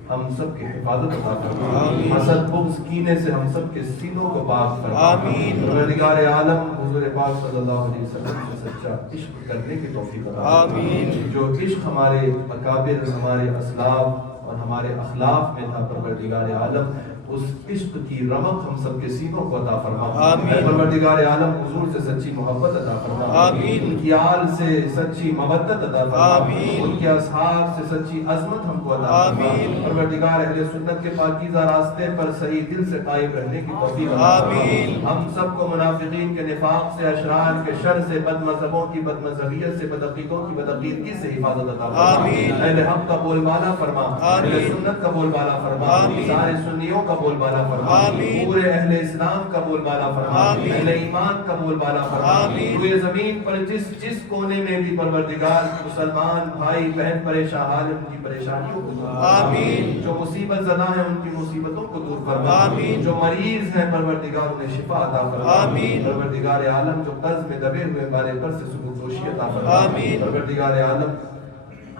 ہم سب کی حفاظت عطا فرما، حسد، بغض، کینے سے ہم سب کے سینوں کو پاک فرما۔ پروردگار عالم حضور پاک صلی اللہ علیہ وسلم سے سچا عشق کرنے کی توفیق عطا فرما۔ جو عشق ہمارے اکابر، ہمارے اسلاف اور ہمارے اخلاق میں تھا، پروردگار عالم اس عشق کی رمق ہم سب کے سینوں کو عطا فرما۔ اے پروردگار عالم حضور سے سچی محبت عطا فرما، ان کی آل سے سچی مودت عطا فرما، ان کے اصحاب سے سچی عظمت ہم کو عطا فرما۔ پروردگار اہل سنت کے پاکیزہ راستے پر صحیح دل سے قائم رہنے کی توفیق عطا فرما۔ ہم سب کو منافقین کے نفاق سے، اشرار کے شر سے، بد مذہبوں کی بد مذہبیت سے، بدعقیدوں کی بدعقیدگی سے حفاظت عطا فرما۔ اہل حق کا بول بالا فرما، اہل سنت کا بول بالا فرما، سارے سنیوں کا بول بالا فرما، پورے اہل اسلام کا بول بالا فرما، اہل ایمان کا بول بالا فرما۔ پورے زمین پر جس کونے میں بھی پروردگار مسلمان بھائی بہن پریشان حال ان کی پریشانیوں کو دور فرما، جو مصیبت زدہ ہیں ان کی مصیبتوں کو دور فرما، جو مریض ہیں پروردگار انہیں شفا عطا فرما۔ پروردگار عالم جو قرض میں دبے ہوئے بارے پر سے سبوت دوشی عطا فرما۔ پروردگار عالم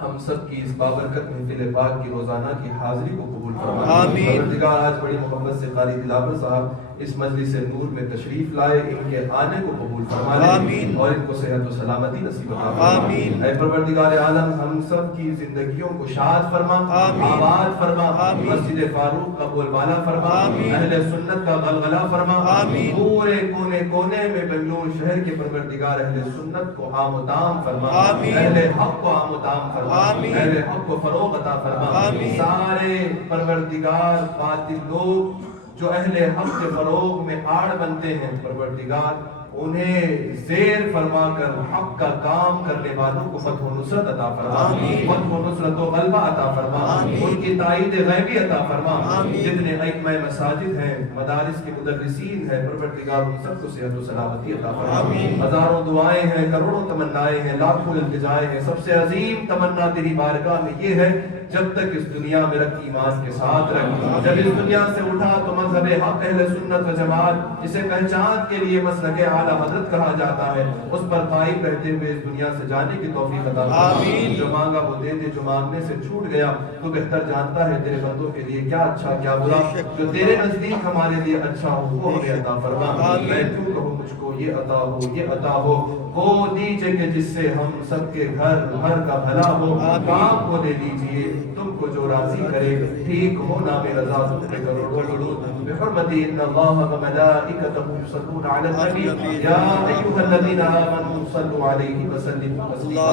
ہم سب کی اس بابرکت محفل پاک کی روزانہ کی حاضری کو قبول فرما۔ پروردگار آج بڑی محبت سے قاری دلاور صاحب اس مجلس نور میں تشریف لائے، ان کے آنے کو قبول فرما لے اور ان کو صحت و سلامتی نصیب عطا فرما۔ اے پروردگار عالم ہم سب کی زندگیوں کو شاد فرما، آباد فرما، مسجد فاروق کا بول بالا فرما، اہل سنت کا غلغلہ فرما، پورے کونے کونے میں بنگلور شہر کے پروردگار اہل سنت کو عام و تام فرما، اہل حق کو عام و تام فرما، اہل حق کو فروغ عطا فرما۔ سارے پروردگار باطل لوگ جو اہل حق کے فروغ میں آڑ بنتے ہیں، پروردگار انہیں زیر فرما کر حق کا کام کرنے والوں کو فتح و نصرت عطا فرما، فتح و نصرت و غلبہ عطا فرما، ان کی تائید غیبی عطا فرما۔ جتنے ائمہ مساجد ہیں، مدارس کے مدرسین ہیں، پروردگار ان سب کو صحت و سلامتی عطا فرما۔ ہزاروں دعائیں ہیں، کروڑوں تمنائیں ہیں، لاکھوں التجائیں ہیں، سب سے عظیم تمنا تیری بارگاہ میں یہ ہے جب تک اس دنیا میں رکھ ایمان کے ساتھ رکھ، جب اس دنیا سے اٹھا تو مذہب حق اہل سنت و جماعت جسے پہچان کے لیے مسلک اعلیٰ حضرت کہا جاتا ہے، اس پر قائم رہتے ہوئے اس دنیا سے جانے کی توفیق عطا فرما۔ جو مانگا وہ دے دے، جو مانگنے سے چھوٹ گیا تو بہتر جانتا ہے تیرے بندوں کے لیے کیا اچھا کیا برا، جو تیرے نزدیک ہمارے لیے اچھا ہو وہ ہمیں عطا فرما۔ میں کیوں کہوں مجھ کو یہ عطا ہو یہ عطا ہو، وہ دیجئے کہ جس سے ہم سب کے گھر گھر کا بھلا ہو، کام کو دے دیجئے تم کو جو راضی کرے، ٹھیک ہو نام رضا تم پہ کروڑوں درود۔ بحرمت ان اللہ وملائکتہ یصلون علی النبی یا ایھا الذین آمنوا صلوا علیہ وسلموا تسلیما۔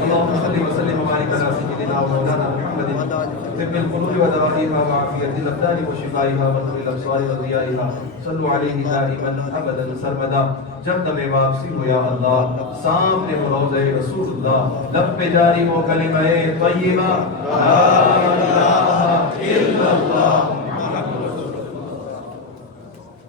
اللهم صل وسلم وبارك على سيدنا ومولانا محمد طب القلوب ودوائها وعافية الأبدان وشفائها ونور الأبصار وضيائها، صلوا عليه دائما أبدا سرمدا۔ جب دم واپسی ہو یا اللہ، سامنے ہو روضہ رسول اللہ، لب پہ جاری ہو کلمہ طیبہ لا الہ الا اللہ